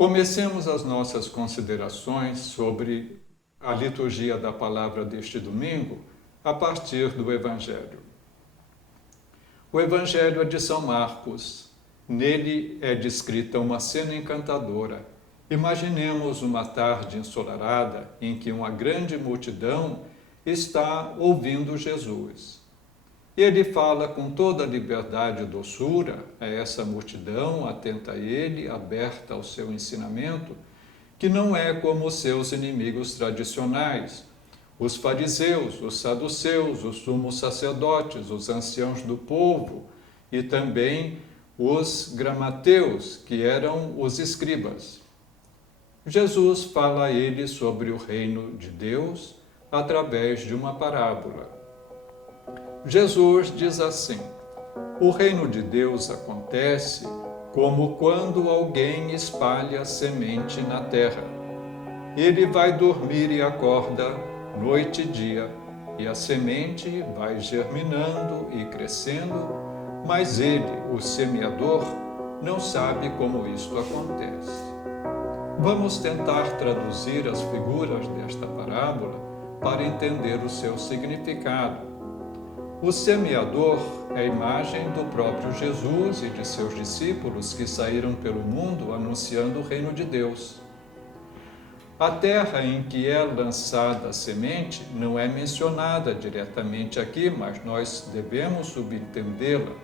Comecemos as nossas considerações sobre a liturgia da palavra deste domingo a partir do Evangelho. O Evangelho é de São Marcos. Nele é descrita uma cena encantadora. Imaginemos uma tarde ensolarada em que uma grande multidão está ouvindo Jesus. Ele fala com toda a liberdade e doçura a essa multidão, atenta a ele, aberta ao seu ensinamento, que não é como os seus inimigos tradicionais, os fariseus, os saduceus, os sumos sacerdotes, os anciãos do povo e também os gramateus, que eram os escribas. Jesus fala a ele sobre o reino de Deus através de uma parábola. Jesus diz assim: o reino de Deus acontece como quando alguém espalha semente na terra. Ele vai dormir e acorda noite e dia, e a semente vai germinando e crescendo, mas ele, o semeador, não sabe como isto acontece. Vamos tentar traduzir as figuras desta parábola para entender o seu significado. O semeador é a imagem do próprio Jesus e de seus discípulos que saíram pelo mundo anunciando o reino de Deus. A terra em que é lançada a semente não é mencionada diretamente aqui, mas nós devemos subentendê-la.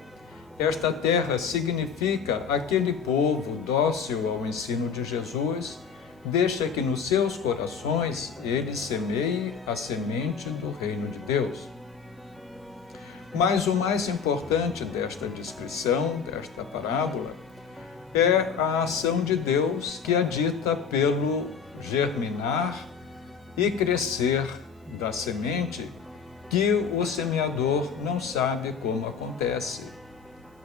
Esta terra significa aquele povo dócil ao ensino de Jesus, deixa que nos seus corações ele semeie a semente do reino de Deus. Mas o mais importante desta descrição, desta parábola, é a ação de Deus que é dita pelo germinar e crescer da semente, que o semeador não sabe como acontece.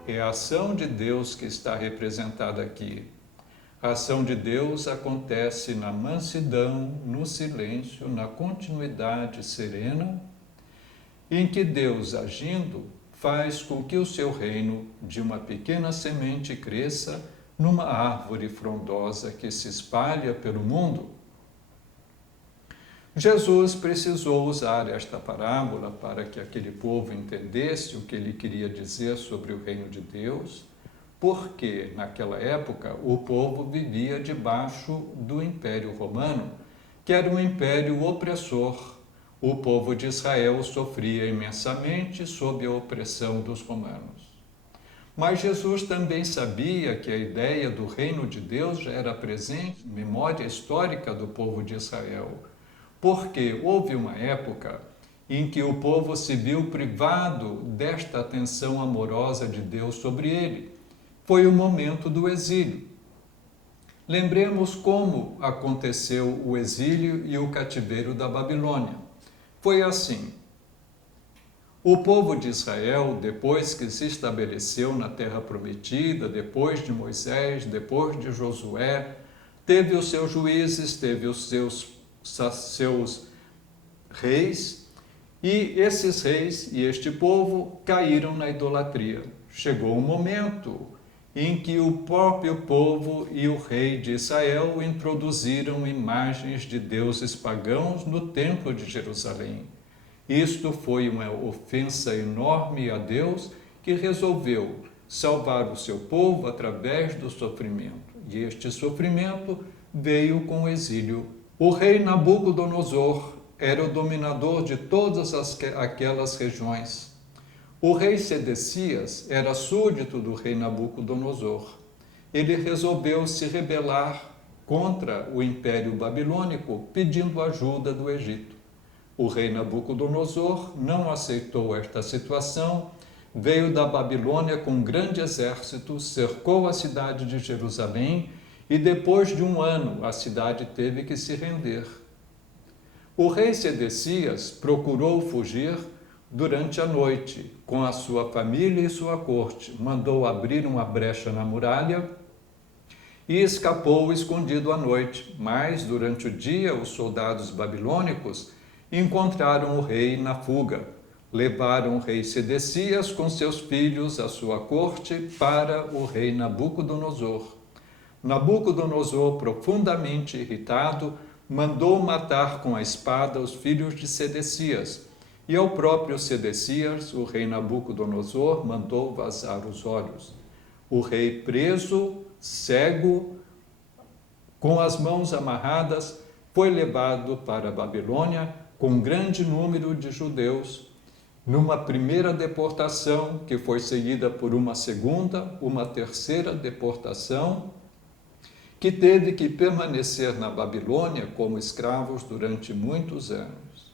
É a ação de Deus que está representada aqui. A ação de Deus acontece na mansidão, no silêncio, na continuidade serena, em que Deus, agindo, faz com que o seu reino de uma pequena semente cresça numa árvore frondosa que se espalha pelo mundo. Jesus precisou usar esta parábola para que aquele povo entendesse o que ele queria dizer sobre o reino de Deus, porque, naquela época, o povo vivia debaixo do Império Romano, que era um império opressor. O povo de Israel sofria imensamente sob a opressão dos romanos. Mas Jesus também sabia que a ideia do reino de Deus já era presente na memória histórica do povo de Israel, porque houve uma época em que o povo se viu privado desta atenção amorosa de Deus sobre ele. Foi o momento do exílio. Lembremos como aconteceu o exílio e o cativeiro da Babilônia. Foi assim. O povo de Israel, depois que se estabeleceu na terra prometida, depois de Moisés, depois de Josué, teve os seus juízes, teve os seus reis, e esses reis e este povo caíram na idolatria. Chegou um momento em que o próprio povo e o rei de Israel introduziram imagens de deuses pagãos no templo de Jerusalém. Isto foi uma ofensa enorme a Deus, que resolveu salvar o seu povo através do sofrimento. E este sofrimento veio com o exílio. O rei Nabucodonosor era o dominador de todas aquelas regiões. O rei Sedecias era súdito do rei Nabucodonosor. Ele resolveu se rebelar contra o Império Babilônico, pedindo ajuda do Egito. O rei Nabucodonosor não aceitou esta situação, veio da Babilônia com um grande exército, cercou a cidade de Jerusalém e depois de um ano a cidade teve que se render. O rei Sedecias procurou fugir durante a noite, com a sua família e sua corte, mandou abrir uma brecha na muralha e escapou escondido à noite. Mas, durante o dia, os soldados babilônicos encontraram o rei na fuga. Levaram o rei Sedecias com seus filhos à sua corte para o rei Nabucodonosor. Nabucodonosor, profundamente irritado, mandou matar com a espada os filhos de Sedecias, e ao próprio Sedecias, o rei Nabucodonosor, mandou vazar os olhos. O rei, preso, cego, com as mãos amarradas, foi levado para a Babilônia com um grande número de judeus, numa primeira deportação, que foi seguida por uma segunda, uma terceira deportação, que teve que permanecer na Babilônia como escravos durante muitos anos.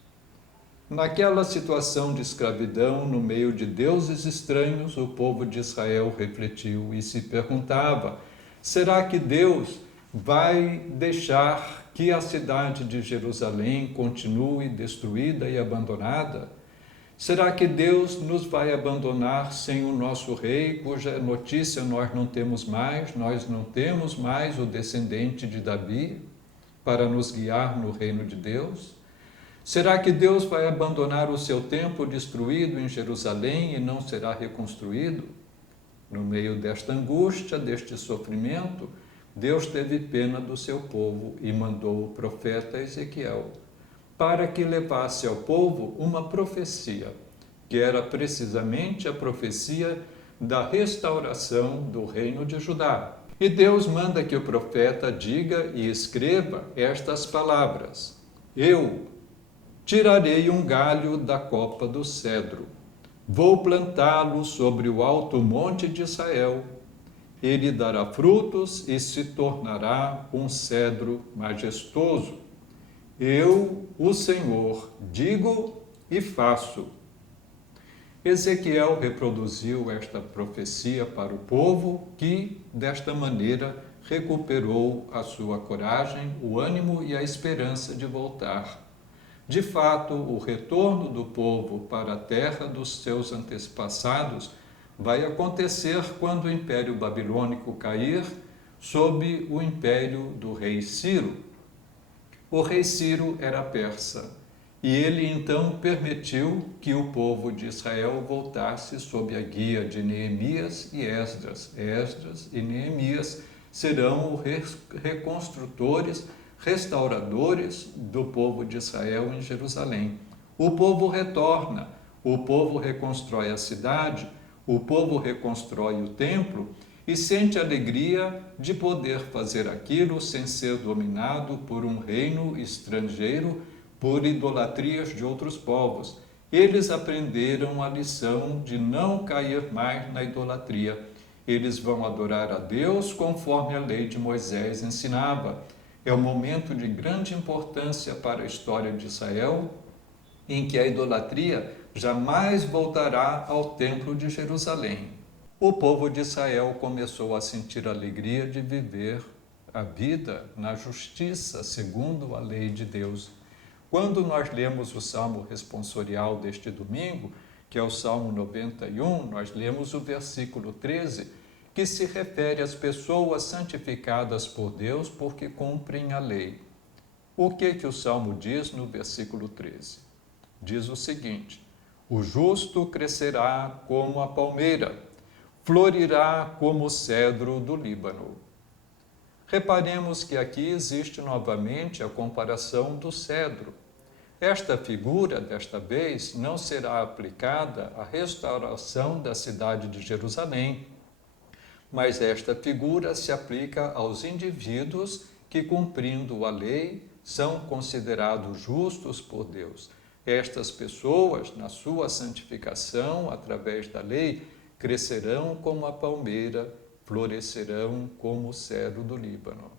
Naquela situação de escravidão, no meio de deuses estranhos, o povo de Israel refletiu e se perguntava: será que Deus vai deixar que a cidade de Jerusalém continue destruída e abandonada? Será que Deus nos vai abandonar sem o nosso rei, cuja notícia nós não temos mais? Nós não temos mais o descendente de Davi para nos guiar no reino de Deus? Será que Deus vai abandonar o seu templo destruído em Jerusalém e não será reconstruído? No meio desta angústia, deste sofrimento, Deus teve pena do seu povo e mandou o profeta Ezequiel para que levasse ao povo uma profecia, que era precisamente a profecia da restauração do reino de Judá. E Deus manda que o profeta diga e escreva estas palavras: Eu tirarei um galho da copa do cedro, vou plantá-lo sobre o alto monte de Israel. Ele dará frutos e se tornará um cedro majestoso. Eu, o Senhor, digo e faço. Ezequiel reproduziu esta profecia para o povo, que, desta maneira, recuperou a sua coragem, o ânimo e a esperança de voltar. De fato, o retorno do povo para a terra dos seus antepassados vai acontecer quando o Império Babilônico cair sob o império do rei Ciro. O rei Ciro era persa, e ele então permitiu que o povo de Israel voltasse sob a guia de Neemias e Esdras. Esdras e Neemias serão os reconstrutores, restauradores do povo de Israel em Jerusalém. O povo retorna, o povo reconstrói a cidade, o povo reconstrói o templo e sente alegria de poder fazer aquilo sem ser dominado por um reino estrangeiro, por idolatrias de outros povos. Eles aprenderam a lição de não cair mais na idolatria. Eles vão adorar a Deus conforme a lei de Moisés ensinava. É um momento de grande importância para a história de Israel, em que a idolatria jamais voltará ao templo de Jerusalém. O povo de Israel começou a sentir a alegria de viver a vida na justiça segundo a lei de Deus. Quando nós lemos o Salmo responsorial deste domingo, que é o Salmo 91, nós lemos o versículo 13, que se refere às pessoas santificadas por Deus porque cumprem a lei. O que o Salmo diz no versículo 13? Diz o seguinte: o justo crescerá como a palmeira, florirá como o cedro do Líbano. Reparemos que aqui existe novamente a comparação do cedro. Esta figura, desta vez, não será aplicada à restauração da cidade de Jerusalém, mas esta figura se aplica aos indivíduos que, cumprindo a lei, são considerados justos por Deus. Estas pessoas, na sua santificação através da lei, crescerão como a palmeira, florescerão como o cedro do Líbano.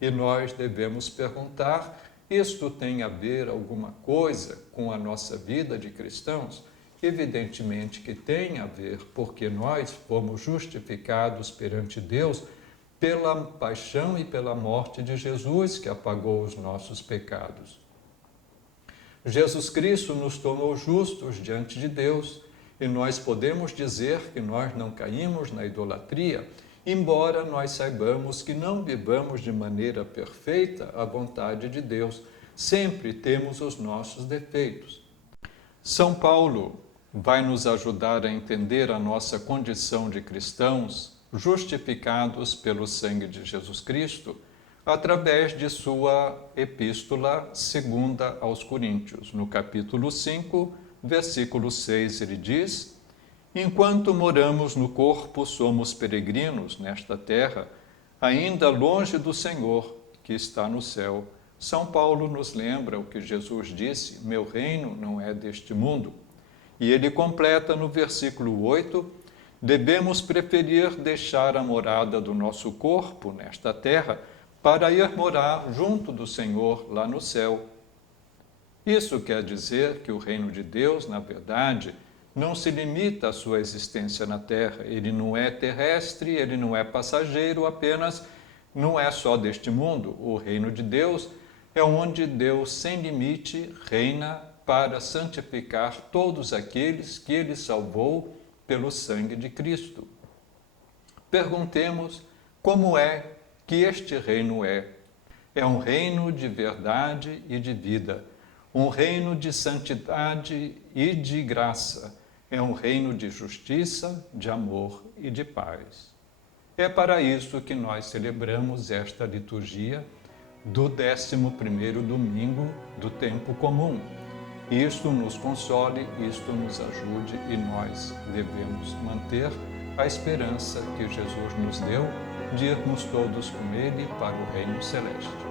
E nós devemos perguntar: isto tem a ver alguma coisa com a nossa vida de cristãos? Evidentemente que tem a ver, porque nós fomos justificados perante Deus pela paixão e pela morte de Jesus, que apagou os nossos pecados. Jesus Cristo nos tornou justos diante de Deus, e nós podemos dizer que nós não caímos na idolatria, embora nós saibamos que não vivamos de maneira perfeita a vontade de Deus. Sempre temos os nossos defeitos. São Paulo vai nos ajudar a entender a nossa condição de cristãos justificados pelo sangue de Jesus Cristo, através de sua epístola segunda aos Coríntios. No capítulo 5, versículo 6, ele diz: enquanto moramos no corpo, somos peregrinos nesta terra, ainda longe do Senhor, que está no céu. São Paulo nos lembra o que Jesus disse: meu reino não é deste mundo. E ele completa no versículo 8: devemos preferir deixar a morada do nosso corpo nesta terra para ir morar junto do Senhor lá no céu. Isso quer dizer que o reino de Deus, na verdade, não se limita à sua existência na terra. Ele não é terrestre, ele não é passageiro, apenas não é só deste mundo. O reino de Deus é onde Deus, sem limite, reina para santificar todos aqueles que ele salvou pelo sangue de Cristo. Perguntemos como é que este reino é. É um reino de verdade e de vida, um reino de santidade e de graça, é um reino de justiça, de amor e de paz. É para isso que nós celebramos esta liturgia do 11º domingo do tempo comum. Isto nos console, isto nos ajude e nós devemos manter a esperança que Jesus nos deu de irmos todos com Ele para o reino celeste.